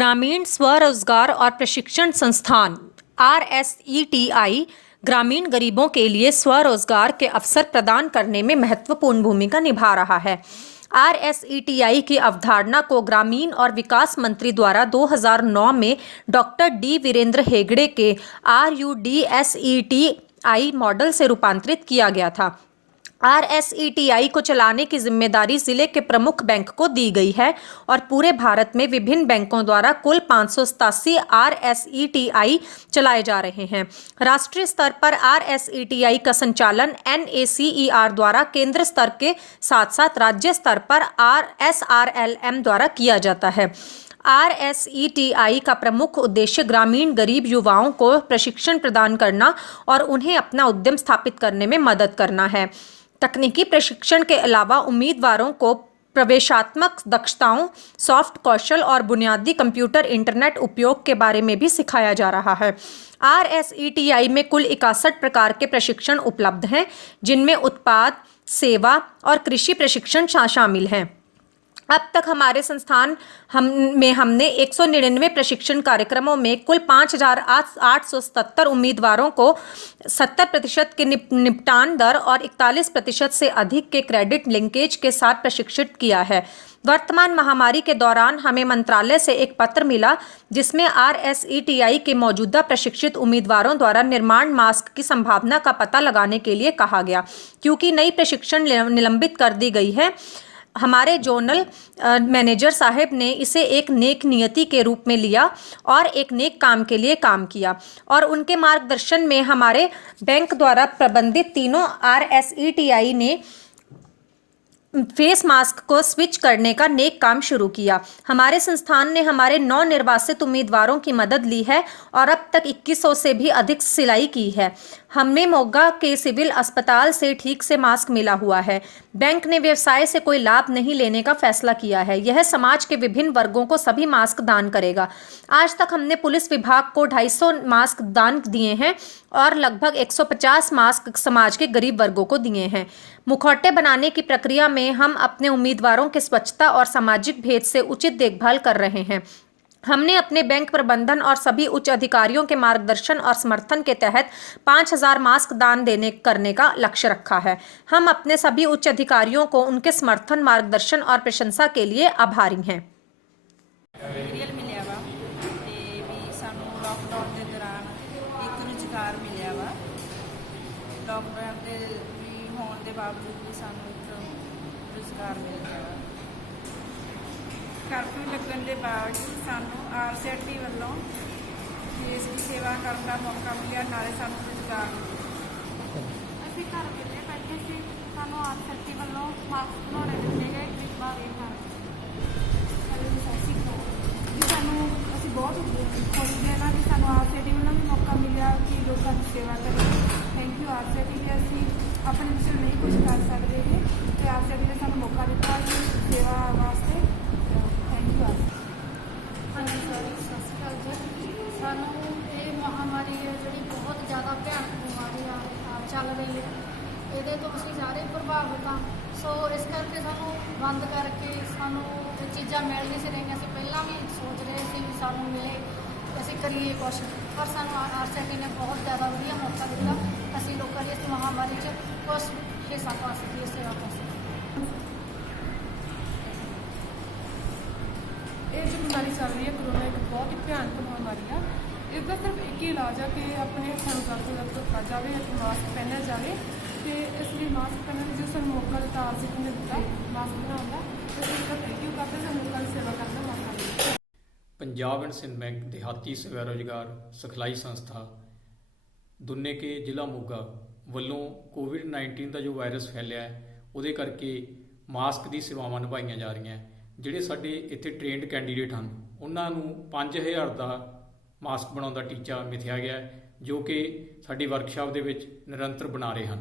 ग्रामीण स्वरोजगार और प्रशिक्षण संस्थान RSETI ग्रामीण गरीबों के लिए स्वरोजगार के अवसर प्रदान करने में महत्वपूर्ण भूमिका निभा रहा है। RSETI की अवधारणा को ग्रामीण और विकास मंत्री द्वारा 2009 में डॉक्टर डी वीरेंद्र हेगड़े के RUDSETI मॉडल से रूपांतरित किया गया था। RSETI को चलाने की जिम्मेदारी जिले के प्रमुख बैंक को दी गई है और पूरे भारत में विभिन्न बैंकों द्वारा कुल 587 RSETI चलाए जा रहे हैं। राष्ट्रीय स्तर पर RSETI का संचालन NACER द्वारा केंद्र स्तर के साथ साथ राज्य स्तर पर SRLM द्वारा किया जाता है। RSETI का प्रमुख उद्देश्य ग्रामीण गरीब युवाओं को प्रशिक्षण प्रदान करना और उन्हें अपना उद्यम स्थापित करने में मदद करना है। तकनीकी प्रशिक्षण के अलावा उम्मीदवारों को प्रवेशात्मक दक्षताओं, सॉफ्ट कौशल और बुनियादी कंप्यूटर इंटरनेट उपयोग के बारे में भी सिखाया जा रहा है। RSETI में कुल 61 प्रकार के प्रशिक्षण उपलब्ध हैं, जिनमें उत्पाद, सेवा और कृषि प्रशिक्षण शामिल हैं। अब तक हमारे संस्थान हमने 199 प्रशिक्षण कार्यक्रमों में कुल 5,877 उम्मीदवारों को 70% के निपटान दर और 41% से अधिक के क्रेडिट लिंकेज के साथ प्रशिक्षित किया है। वर्तमान महामारी के दौरान हमें मंत्रालय से एक पत्र मिला जिसमें RSETI के मौजूदा प्रशिक्षित उम्मीदवारों द्वारा निर्माण मास्क की संभावना का पता लगाने के लिए कहा गया। क्योंकि नई प्रशिक्षण निलंबित कर दी गई है, हमारे जोनल मैनेजर साहब ने इसे एक नेक नियति के रूप में लिया और एक नेक काम के लिए काम किया और उनके मार्गदर्शन में हमारे बैंक द्वारा प्रबंधित तीनों RSETI ने फेस मास्क को स्विच करने का नेक काम शुरू किया। हमारे संस्थान ने हमारे 9 निर्वासित उम्मीदवारों की मदद ली है और अब तक 2100 से भी अधिक सिलाई की है। हमें मोगा के सिविल अस्पताल से ठीक से मास्क मिला हुआ है। बैंक ने व्यवसाय से कोई लाभ नहीं लेने का फैसला किया है। यह समाज के विभिन्न वर्गों को सभी मास्क दान करेगा। आज तक हमने पुलिस विभाग को 250 मास्क दान दिए हैं और लगभग 150 मास्क समाज के गरीब वर्गों को दिए हैं। मुखौटे बनाने की प्रक्रिया में हम अपने उम्मीदवारों के स्वच्छता और सामाजिक भेद से उचित देखभाल कर रहे हैं। हमने अपने बैंक प्रबंधन और सभी उच्च अधिकारियों के मार्गदर्शन और समर्थन के तहत 5000 मास्क दान करने का लक्ष्य रखा है। हम अपने सभी उच्च अधिकारियों को उनके समर्थन, मार्गदर्शन और प्रशंसा के लिए आभारी हैं। कर्फ्यू लगन के बावजूद सानू RSETI वालों देश की सेवा करने का मौका मिला, नाले सानू रोजगार ਅਸੀਂ ਘਰ ਵਿਹਲੇ ਬੈਠੇ ਸੀ, ਸਾਨੂੰ RSETI ਵੱਲੋਂ ਮਾਸਕ ਬਣਾਉਣੇ ਦਿੱਤੇ ਗਏ ਗਰੀਬਾਂ ਦੇ ਨਾਲ। ਸਾਨੂੰ ਅਸੀਂ ਬਹੁਤ ਖੁਸ਼ ਹਾਂ ਕਿ ਸਾਨੂੰ RSETI ਵੱਲੋਂ ਵੀ ਮੌਕਾ ਮਿਲਿਆ ਕਿ ਲੋਕਾਂ ਦੀ ਸੇਵਾ ਕਰੀਏ। ਥੈਂਕ ਯੂ RSETI ਜੀ। ਅਸੀਂ ਆਪਣੇ ਵਿੱਚ ਨਹੀਂ ਕੁਝ ਕਰ ਸਕਦੇ थे ਤੇ RSETI ਨੇ ਸਾਨੂੰ ਮੌਕਾ ਦਿੱਤਾ ਸੀ ਸੇਵਾ ਵਾਸਤੇ। ਹਾਂਜੀ ਸਰ, ਸਤਿ ਸ਼੍ਰੀ ਅਕਾਲ ਜੀ। ਸਾਨੂੰ ਇਹ ਮਹਾਮਾਰੀ ਹੈ ਜਿਹੜੀ ਬਹੁਤ ਜ਼ਿਆਦਾ ਭਿਆਨਕ ਬਿਮਾਰੀ ਆ ਚੱਲ ਰਹੀ ਹੈ, ਇਹਦੇ ਤੋਂ ਅਸੀਂ ਸਾਰੇ ਪ੍ਰਭਾਵਿਤ ਹਾਂ। ਸੋ ਇਸ ਕਰਕੇ ਸਾਨੂੰ ਬੰਦ ਕਰਕੇ ਸਾਨੂੰ ਇਹ ਚੀਜ਼ਾਂ ਮਿਲ ਨਹੀਂ ਸੀ ਰਹੀਆਂ। ਅਸੀਂ ਪਹਿਲਾਂ ਵੀ ਸੋਚ ਰਹੇ ਸੀ ਵੀ ਸਾਨੂੰ ਮਿਲੇ, ਅਸੀਂ ਕਰੀਏ ਕੁਛ, ਪਰ ਸਾਨੂੰ RSETI ਨੇ ਬਹੁਤ ਜ਼ਿਆਦਾ ਵਧੀਆ ਮੌਕਾ ਦਿੱਤਾ। ਅਸੀਂ ਲੋਕਾਂ ਦੀ ਇਸ ਮਹਾਮਾਰੀ 'ਚ ਕੁਛ ਹਿੱਸਾ ਪਾ ਸਕੀਏ, ਸੇਵਾ ਕਰ ਸਕੀਏ। ਇਹ ਜੋ ਬਿਮਾਰੀ ਚੱਲ ਰਹੀ ਹੈ ਕੋਰੋਨਾ, ਇੱਕ ਬਹੁਤ ਹੀ ਭਿਆਨਕ ਮਹਾਮਾਰੀ ਆ। इसका सिर्फ एक ही इलाज है कि अपने हथों को ज़्यादा रखा जाए, मास्क पहना जाए। तो इसलिए मास्क पहनने जो सू मौका दिता RSETI ने दिता मास्क बनाने का, तो इसका थैंक यू करते सू लोगों की सेवा करने का मौका मिला। पंजाब एंड सिंध बैंक देहाती सेवा रोजगार सिखलाई संस्था दुन्ने के जिला मोगा ਵੱਲੋਂ कोविड-19 का जो वायरस फैलिया है ਉਹਦੇ करके मास्क की सेवावां निभाईਆਂ जा रही हैं। ਜਿਹੜੇ ਸਾਡੇ ਇੱਥੇ ट्रेंड कैंडीडेट हैं उन्होंने 5000 का मास्क बनाने का टीचा मिथਿਆ ਗਿਆ, जो कि साडी वर्कशॉप ਦੇ ਵਿੱਚ निरंतर बना रहे हैं।